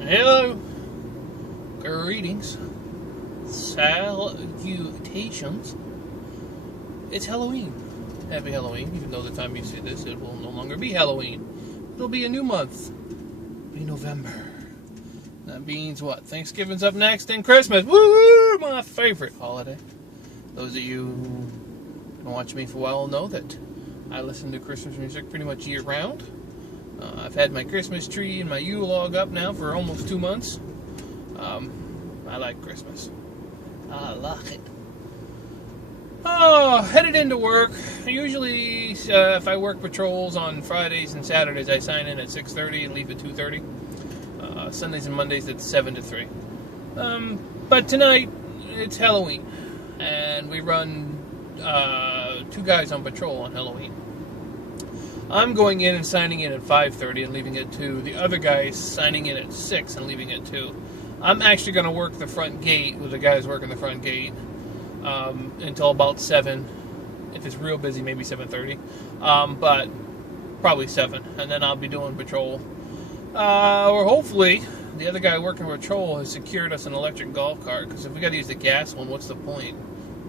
Hello, greetings, salutations. It's Halloween. Happy Halloween, even though the time you see this, it will no longer be Halloween. It'll be a new month. It'll be November. That means what? Thanksgiving's up next and Christmas. Woo! My favorite holiday. Those of you who watch me for a while know that I listen to Christmas music pretty much year round. I've had my Christmas tree and my Yule log up now for almost 2 months. I like Christmas. I like it. Oh, headed into work. Usually, if I work patrols on Fridays and Saturdays, I sign in at 6:30 and leave at 2:30. Sundays and Mondays, it's 7 to 3. But tonight, it's Halloween. And we run 2 guys on patrol on Halloween. I'm going in and signing in at 5:30 and leaving at 2. The other guy's signing in at 6 and leaving at 2. I'm actually going to work the front gate with the guys working the front gate until about 7. If it's real busy, maybe 7:30. But probably 7. And then I'll be doing patrol. Or hopefully, the other guy working patrol has secured us an electric golf cart. Because if we got to use the gas one, what's the point?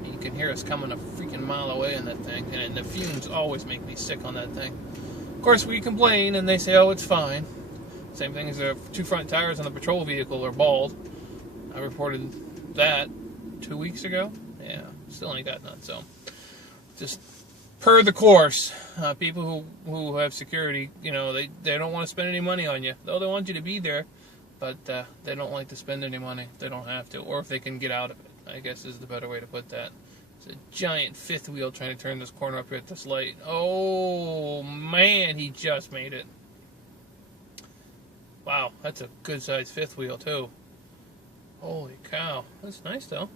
You can hear us coming a freaking mile away in that thing, and the fumes always make me sick on that thing. Of course, we complain, and they say, oh, it's fine. Same thing as the 2 front tires on the patrol vehicle are bald. I reported that 2 weeks ago. Yeah, still ain't got none, so just per the course. People who have security, they don't want to spend any money on you. Though they want you to be there, but they don't like to spend any money. They don't have to, or if they can get out of it, I guess is the better way to put that. It's a giant fifth wheel trying to turn this corner up here at this light. Oh, man, he just made it. Wow, that's a good-sized fifth wheel, too. Holy cow. That's nice, though.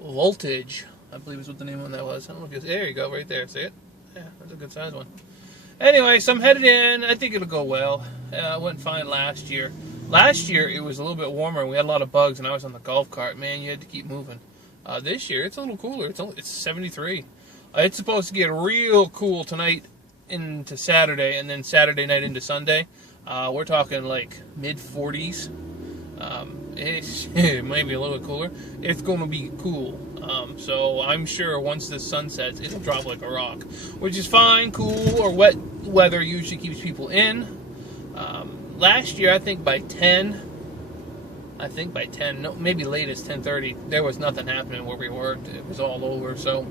Voltage, I believe is what the name of that was. I don't know if you... There you go, right there. See it? Yeah, that's a good-sized one. Anyway, so I'm headed in. I think it'll go well. It went fine last year. Last year, it was a little bit warmer, and we had a lot of bugs, and I was on the golf cart. Man, you had to keep moving. This year, it's a little cooler. It's 73. It's supposed to get real cool tonight into Saturday, and then Saturday night into Sunday. We're talking like mid-40s. It might be a little bit cooler. It's going to be cool. So I'm sure once the sun sets, it'll drop like a rock, which is fine. Cool or wet weather usually keeps people in. Last year, I think by 10, no, maybe latest 10:30, there was nothing happening where we were. It was all over. So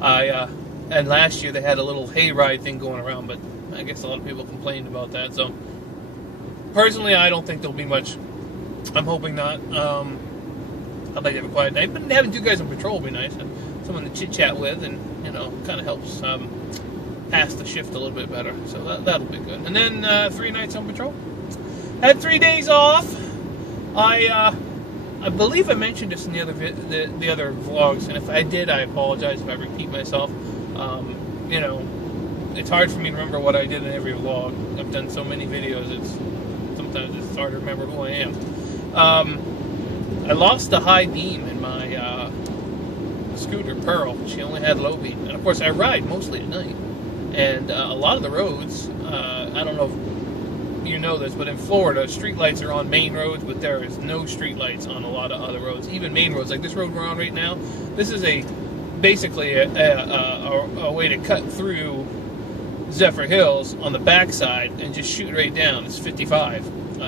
and last year they had a little hayride thing going around, but I guess a lot of people complained about that. So personally, I don't think there'll be much. I'm hoping not. I'd like to have a quiet night, but having 2 guys on patrol would be nice. Someone to chit chat with, and kind of helps pass the shift a little bit better. So that'll be good. And then 3 nights on patrol. Had 3 days off. I believe I mentioned this in the other vlogs, and if I did, I apologize if I repeat myself. It's hard for me to remember what I did in every vlog. I've done so many videos, sometimes it's hard to remember who I am. I lost the high beam in my scooter, Pearl. She only had low beam, and of course I ride mostly at night. And a lot of the roads, I don't know if you know this, but in Florida, street lights are on main roads, but there is no street lights on a lot of other roads, even main roads. Like this road we're on right now, this is basically a way to cut through Zephyr Hills on the backside and just shoot right down. It's 55.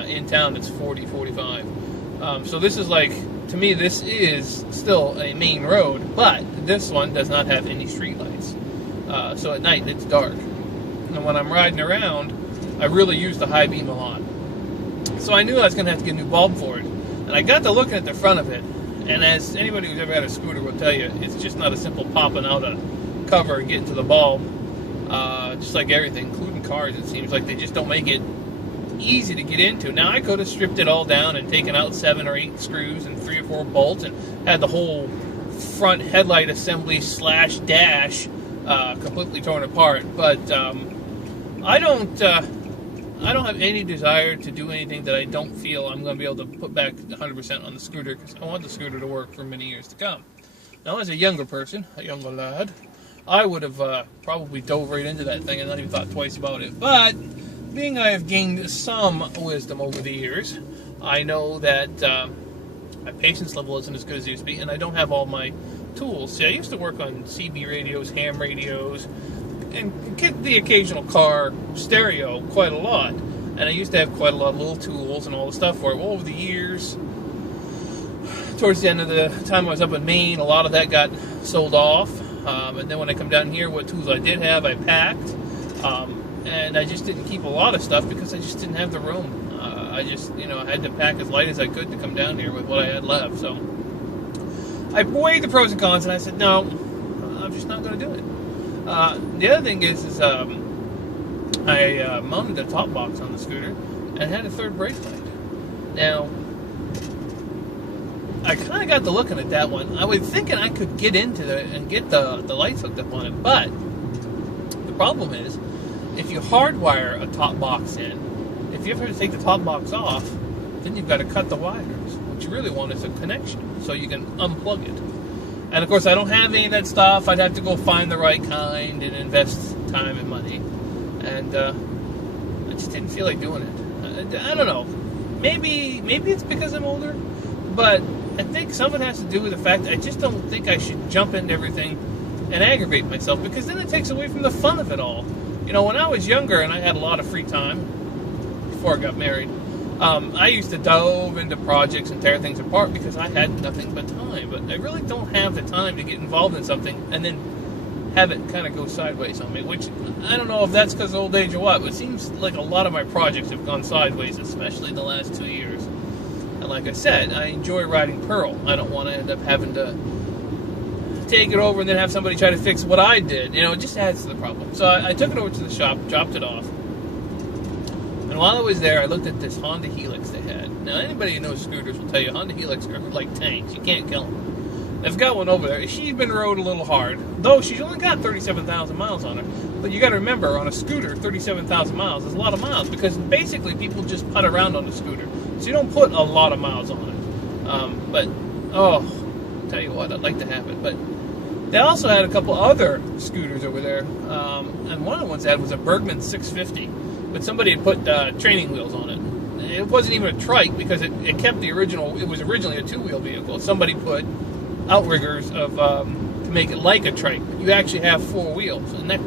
In town, it's 40, 45. So this is like, to me, this is still a main road, but this one does not have any street lights. So at night, it's dark. And when I'm riding around, I really use the high beam a lot. So I knew I was going to have to get a new bulb for it. And I got to looking at the front of it. And as anybody who's ever had a scooter will tell you, it's just not a simple popping out a cover and getting to the bulb. Just like everything, including cars, it seems like they just don't make it easy to get into. Now, I could have stripped it all down and taken out 7 or 8 screws and 3 or 4 bolts and had the whole front headlight assembly / dash completely torn apart. But I don't have any desire to do anything that I don't feel I'm going to be able to put back 100% on the scooter, because I want the scooter to work for many years to come. Now, as a younger person, a younger lad, I would have probably dove right into that thing and not even thought twice about it. But being I have gained some wisdom over the years, I know that my patience level isn't as good as it used to be, and I don't have all my tools. See, I used to work on CB radios, ham radios, and get the occasional car stereo quite a lot. And I used to have quite a lot of little tools and all the stuff for it. Well, over the years, towards the end of the time I was up in Maine, a lot of that got sold off. And then when I come down here, what tools I did have, I packed. And I just didn't keep a lot of stuff because I just didn't have the room. I just, I had to pack as light as I could to come down here with what I had left. So I weighed the pros and cons, and I said, no, I'm just not going to do it. The other thing is I mounted a top box on the scooter and had a third brake light. Now, I kind of got to looking at that one. I was thinking I could get into it and get the lights hooked up on it, but the problem is, if you hardwire a top box in, if you ever take the top box off, then you've got to cut the wires. What you really want is a connection, so you can unplug it. And of course, I don't have any of that stuff. I'd have to go find the right kind and invest time and money. And I just didn't feel like doing it. I don't know. Maybe it's because I'm older, but I think some of it has to do with the fact that I just don't think I should jump into everything and aggravate myself, because then it takes away from the fun of it all. When I was younger and I had a lot of free time before I got married, I used to dove into projects and tear things apart because I had nothing but time. But I really don't have the time to get involved in something and then have it kind of go sideways on me, which I don't know if that's because of old age or what, but it seems like a lot of my projects have gone sideways, especially in the last 2 years. And like I said, I enjoy riding Pearl. I don't want to end up having to take it over and then have somebody try to fix what I did. It just adds to the problem. So I took it over to the shop, dropped it off. And while I was there, I looked at this Honda Helix they had. Now, anybody who knows scooters will tell you Honda Helix are like tanks. You can't kill them. They've got one over there. She's been rode a little hard, though she's only got 37,000 miles on her. But you got to remember, on a scooter, 37,000 miles is a lot of miles, because basically people just putt around on a scooter. So you don't put a lot of miles on it. I'll tell you what, I'd like to have it. But they also had a couple other scooters over there. And one of the ones they had was a Bergman 650. But somebody had put training wheels on it. It wasn't even a trike, because it kept the original. It was originally a two-wheel vehicle. Somebody put outriggers to make it like a trike, but you actually have four wheels. And that,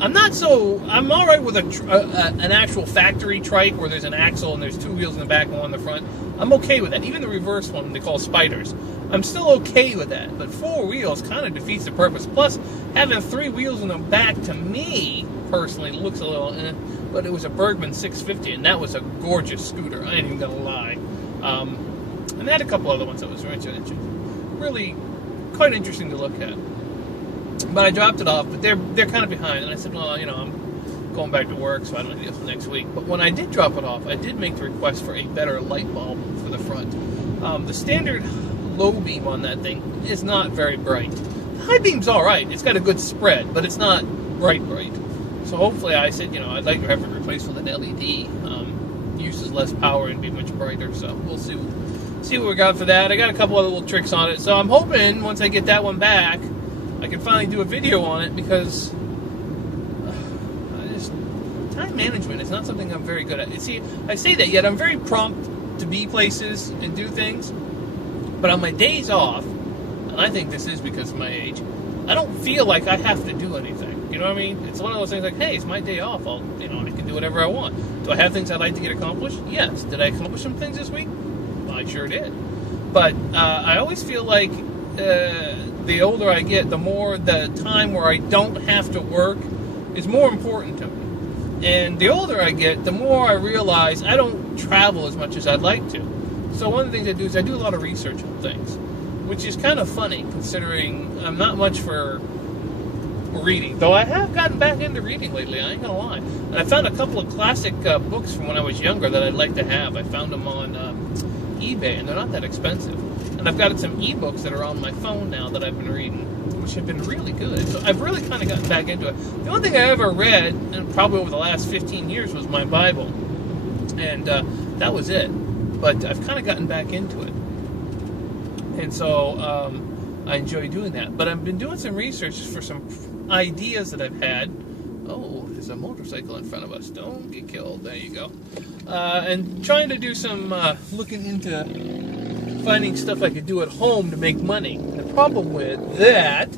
I'm all right with an actual factory trike where there's an axle and there's two wheels in the back and one in the front. I'm okay with that. Even the reverse one they call spiders, I'm still okay with that. But four wheels kind of defeats the purpose. Plus, having three wheels in the back, to me personally, looks a little. But it was a Bergman 650, and that was a gorgeous scooter. I ain't even gonna lie. And they had a couple other ones that was really quite interesting to look at. But I dropped it off, but they're kind of behind, and I said, well, I'm going back to work, so I don't need it until next week. But when I did drop it off, I did make the request for a better light bulb for the front. The standard low beam on that thing is not very bright. The high beam's all right; it's got a good spread, but it's not bright. So hopefully, I said, I'd like to have it replaced with an LED. Uses less power and be much brighter. So we'll see what we got for that. I got a couple other little tricks on it, so I'm hoping once I get that one back, I can finally do a video on it, because time management is not something I'm very good at. See, I say that, yet I'm very prompt to be places and do things, but on my days off, and I think this is because of my age, I don't feel like I have to do anything. You know what I mean? It's one of those things like, hey, it's my day off. I can do whatever I want. Do I have things I'd like to get accomplished? Yes. Did I accomplish some things this week? Well, I sure did. But I always feel like the older I get, the more the time where I don't have to work is more important to me. And the older I get, the more I realize I don't travel as much as I'd like to. So one of the things I do is I do a lot of research on things, which is kind of funny considering I'm not much for reading. Though I have gotten back into reading lately, I ain't gonna lie. And I found a couple of classic books from when I was younger that I'd like to have. I found them on eBay, and they're not that expensive. And I've got some ebooks that are on my phone now that I've been reading, which have been really good. So I've really kind of gotten back into it. The only thing I ever read, and probably over the last 15 years, was my Bible. And that was it. But I've kind of gotten back into it. And so I enjoy doing that. But I've been doing some research for some ideas that I've had Oh, there's a motorcycle in front of us. Don't get killed. There you go. And trying to do some looking into finding stuff I could do at home to make money. The problem with that,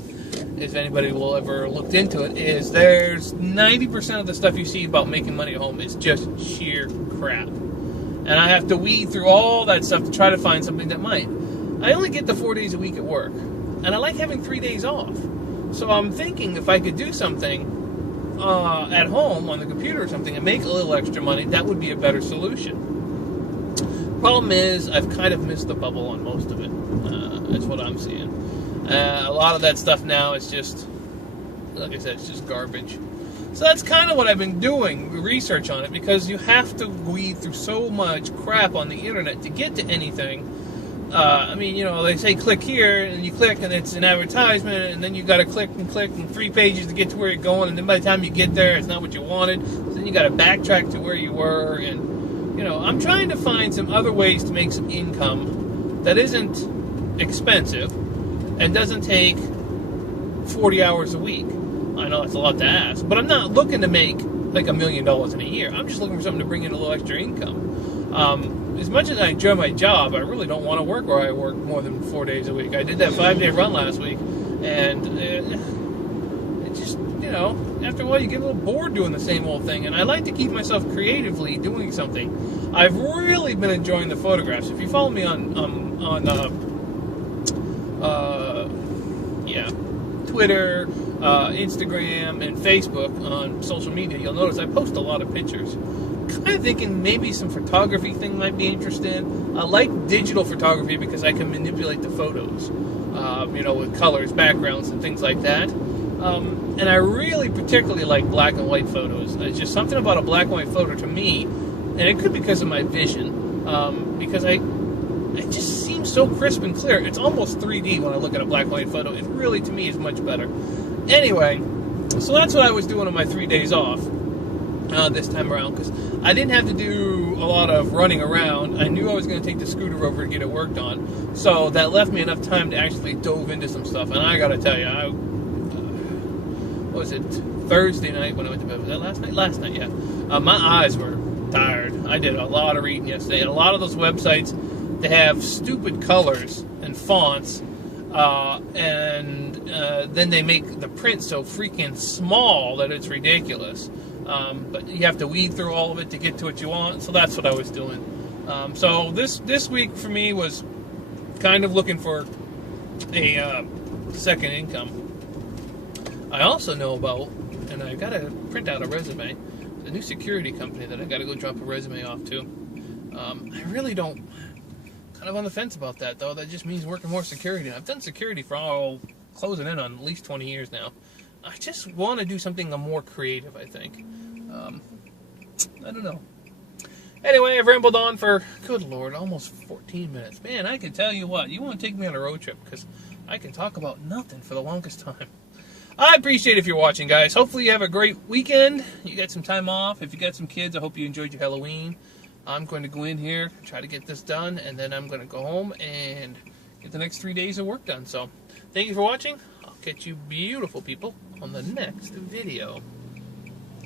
if anybody will ever looked into it, is there's 90% of the stuff you see about making money at home is just sheer crap. And I have to weed through all that stuff to try to find something that might. I only get the 4 days a week at work, and I like having 3 days off. So I'm thinking if I could do something at home on the computer or something and make a little extra money, that would be a better solution. Problem is, I've kind of missed the bubble on most of it. That's what I'm seeing. A lot of that stuff now is just, like I said, it's just garbage. So that's kind of what I've been doing, research on it, because you have to weed through so much crap on the internet to get to anything. I mean, you know, they say click here, and you click, and it's an advertisement, and then you got to click and 3 pages to get to where you're going, and then by the time you get there, it's not what you wanted. So then you got to backtrack to where you were, and, you know, I'm trying to find some other ways to make some income that isn't expensive and doesn't take 40 hours a week. I know that's a lot to ask, but I'm not looking to make like $1 million in a year. I'm just looking for something to bring in a little extra income. As much as I enjoy my job, I really don't want to work where I work more than 4 days a week. I did that 5-day run last week, and it just, you know, after a while you get a little bored doing the same old thing, and I like to keep myself creatively doing something. I've really been enjoying the photographs. If you follow me on Twitter, Instagram, and Facebook on social media, you'll notice I post a lot of pictures. Kind of thinking maybe some photography thing might be interested. I like digital photography because I can manipulate the photos, you know, with colors, backgrounds, and things like that. And I really particularly like black and white photos. It's just something about a black and white photo to me, and it could be because of my vision, because it just seems so crisp and clear. It's almost 3D when I look at a black and white photo. It really, to me, is much better. Anyway, so that's what I was doing on my 3 days off. This time around, because I didn't have to do a lot of running around. I knew I was going to take the scooter over to get it worked on, so that left me enough time to actually dove into some stuff. And I gotta tell you, what was it, Thursday night when I went to bed? Was that last night? Last night, yeah. My eyes were tired. I did a lot of reading yesterday, and a lot of those websites, they have stupid colors and fonts, and then they make the print so freaking small that it's ridiculous. But you have to weed through all of it to get to what you want, so that's what I was doing. So this week for me was kind of looking for a second income. I also know about, and I got to print out a resume, a new security company that I got to go drop a resume off to. I really don't, kind of on the fence about that, though. That just means working more security. I've done security for closing in on at least 20 years now. I just want to do something more creative, I think. I don't know. Anyway, I've rambled on for, good Lord, almost 14 minutes. Man, I can tell you what, you want to take me on a road trip, because I can talk about nothing for the longest time. I appreciate it if you're watching, guys. Hopefully you have a great weekend. You got some time off. If you got some kids, I hope you enjoyed your Halloween. I'm going to go in here, try to get this done, and then I'm going to go home and get the next 3 days of work done. So, thank you for watching. I'll catch you beautiful people on the next video.